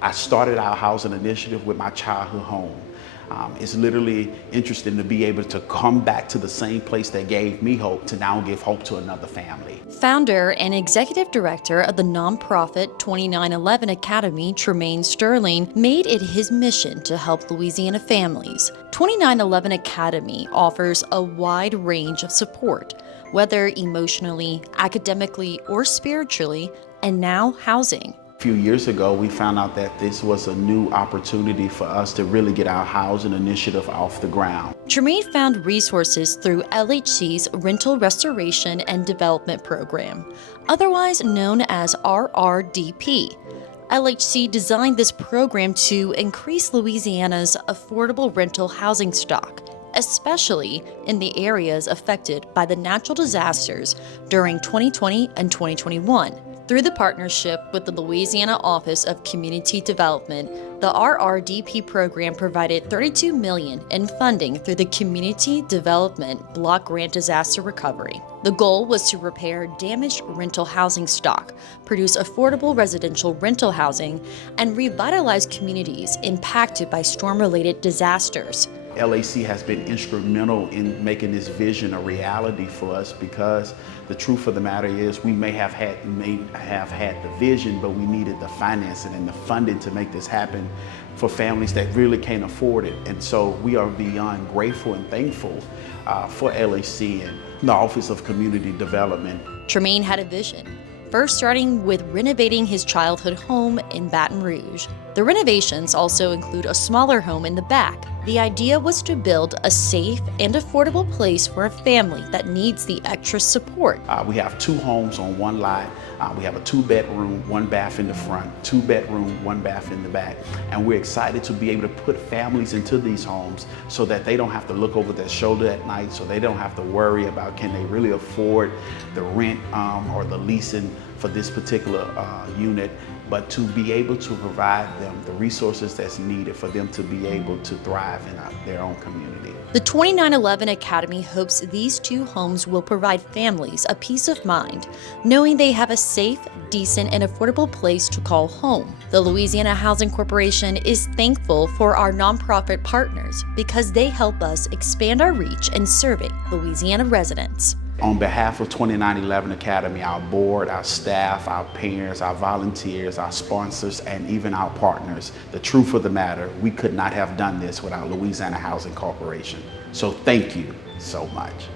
I started our housing initiative with my childhood home. It's literally interesting to be able to come back to the same place that gave me hope to now give hope to another family. Founder and executive director of the nonprofit 2911 Academy, Tremaine Sterling, made it his mission to help Louisiana families. 2911 Academy offers a wide range of support, whether emotionally, academically, or spiritually, and now housing. A few years ago, we found out that this was a new opportunity for us to really get our housing initiative off the ground. Tremaine found resources through LHC's Rental Restoration and Development Program, otherwise known as RRDP. LHC designed this program to increase Louisiana's affordable rental housing stock, especially in the areas affected by the natural disasters during 2020 and 2021. Through the partnership with the Louisiana Office of Community Development, the RRDP program provided $32 million in funding through the Community Development Block Grant Disaster Recovery. The goal was to repair damaged rental housing stock, produce affordable residential rental housing, and revitalize communities impacted by storm-related disasters. LHC has been instrumental in making this vision a reality for us, because the truth of the matter is we may have had the vision, but we needed the financing and the funding to make this happen for families that really can't afford it. And so we are beyond grateful and thankful for LHC and the Office of Community Development. Tremaine had a vision, first starting with renovating his childhood home in Baton Rouge. The renovations also include a smaller home in the back. The idea was to build a safe and affordable place for a family that needs the extra support. We have 2 homes on one lot. We have a 2-bedroom, 1 bath in the front, 2-bedroom, 1 bath in the back. And we're excited to be able to put families into these homes so that they don't have to look over their shoulder at night, so they don't have to worry about can they really afford the rent or the leasing for this particular unit, but to be able to provide them the resources that's needed for them to be able to thrive in their own community. The 2911 Academy hopes these 2 homes will provide families a peace of mind, knowing they have a safe, decent, and affordable place to call home. The Louisiana Housing Corporation is thankful for our nonprofit partners because they help us expand our reach in serving Louisiana residents. On behalf of 2911 Academy, our board, our staff, our parents, our volunteers, our sponsors, and even our partners, the truth of the matter, we could not have done this without Louisiana Housing Corporation. So thank you so much.